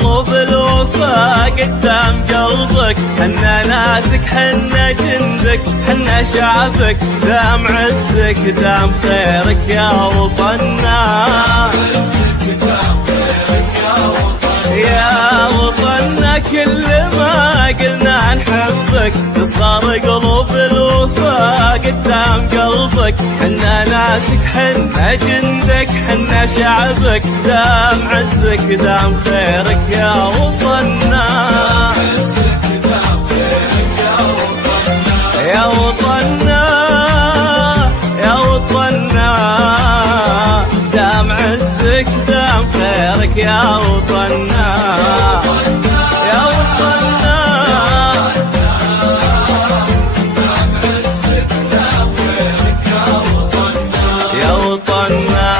قلوب الوفا قدام قلبك، حنا ناسك حنا جندك حنا شعبك، دام عزك دام خيرك يا وطننا، يا وطننا كل ما قلنا نحبك، تصغر قلوب الوفا قدام قلبك، حنا ناسك حنا جندك حنا شعبك، دام عزك دام خيرك يا وطننا، يا وطننا يا وطننا، دام عزك دام خيرك يا وطننا، يا وطننا، يا وطننا.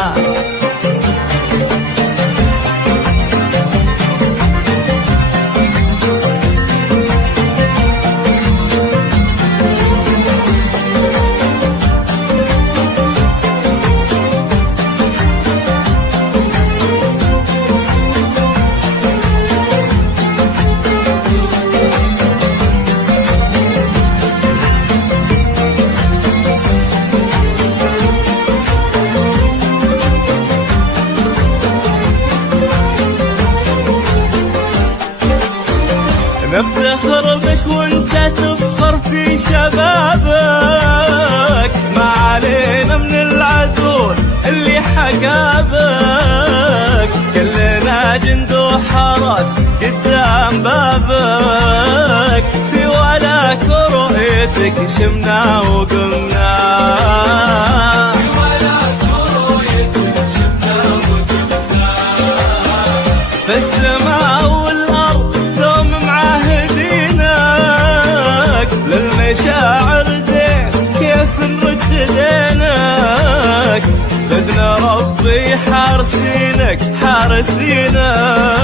نفتخر بك وانت تفخر في شبابك، ما علينا من العدو اللي حجابك، كلنا جند وحرس قدام بابك، في ولاك ورؤيتك شمنا وقمنا، في ولاك ورؤيتك شمنا وقمنا، في السماء والأرض للمشاعر دين كيف نرد دينك، بدنا ربي حارسينك حارسينك،